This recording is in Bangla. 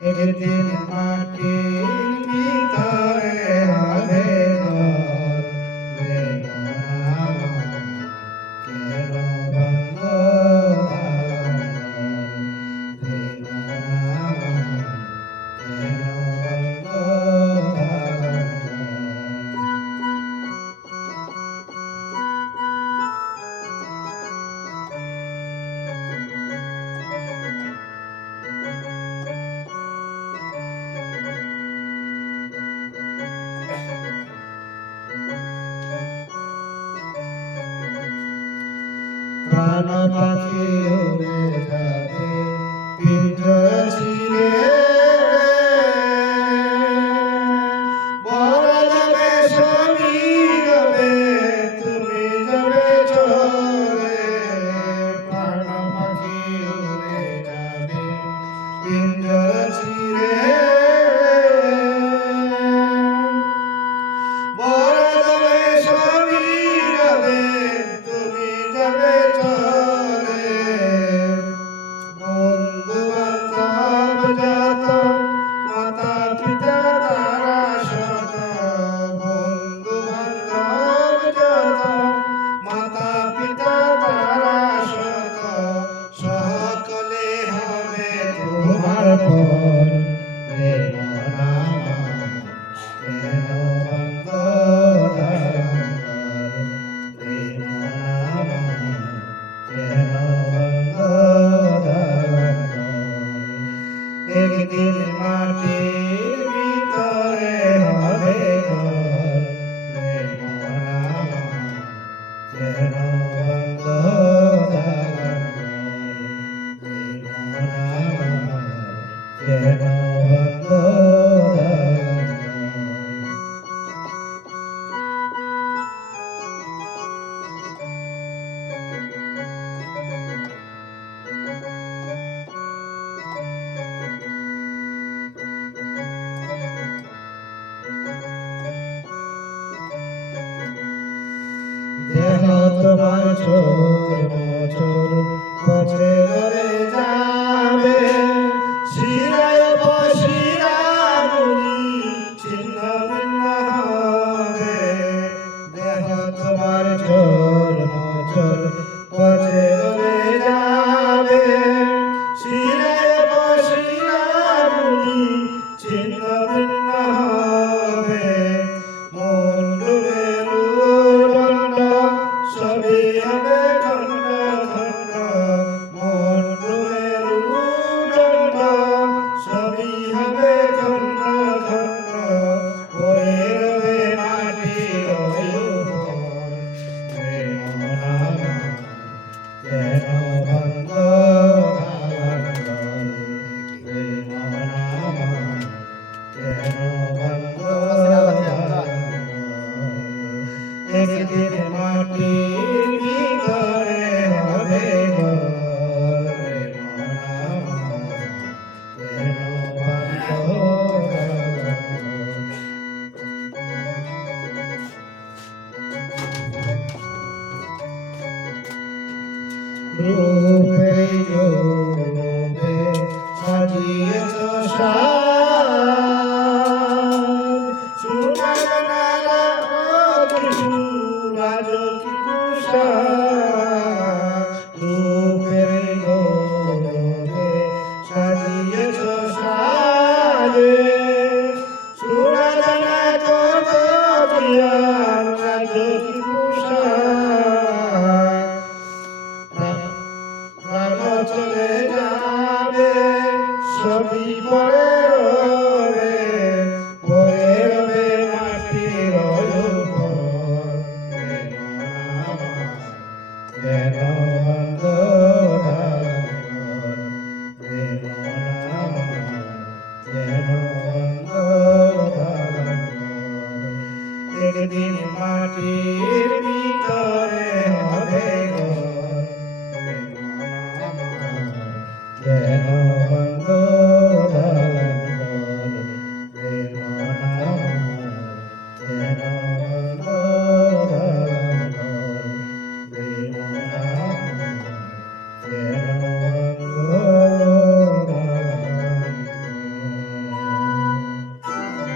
একদিন মাটির ভিতরে হবে ঘর, ভেঙো না মন, কেন ভাঙো বাগান ঘর, ভেঙো না মন, কেন ভাঙো বাগান প্রাণ পাখি উড়ে যাবে পিঞ্জরা ছিঁড়ে, মরা যাবে সবই যাবে, তুমি যাবে চলে। প্রাণ পাখি উড়ে যাবে পিঞ্জরা ছিঁড়ে, মরা যাবে সবই যাবে, তুমি যাবে চলে। বন্ধু বান্ধব যত, মাতা পিতা তারা শত, বন্ধু বান্ধব যত, মাতা পিতা তারা শত, সকলে হবে তোমার পর। ভেঙো না মন, কেন ভাঙো বাগান ঘর, ভেঙো না মন, কেন ভাঙো বাগান ঘর। একদিন মাটির ভিতরে হবে ঘর, ভেঙো না মন, কেন ভাঙো বাগান ঘর, ভেঙো না মন, কেন ভাঙো বাগান ঘর। দেহ তোমার চোর মোচর পচে গলে যাবে, শিরায় শিরাগুলি ছিন্ন ভিন্ন হবে। দেহ তোমার চোর মোচর পচে গলে যাবে, শিরায় শিরাগুলি ছিন্ন ভিন্ন হবে। সবই হবে খণ্ড খণ্ড, মুন্ডু মেরুদণ্ড, সবই হবে খণ্ড খণ্ড, পড়ে রবে মাটির উপর। ভেঙো না মন, কেন ভাঙো বাগান ঘর, ভেঙো না মন, কেন ভাঙো বাগান ঘর। একদিন মাটির ভিতরে হবে ঘর, ভেঙো না মন, কেন ভাঙো বাগান ঘর। রূপে যৌবনে সাজিয়েছ সাজ, সোনার নালা সুরাজ কি পোশাক। রূপের গৌরবে সাজিয়েছ সাজে, সোনার নালা কত জিয়ার রাজ কি পোশাক। প্রাণ চলে যাবে, সবই পরে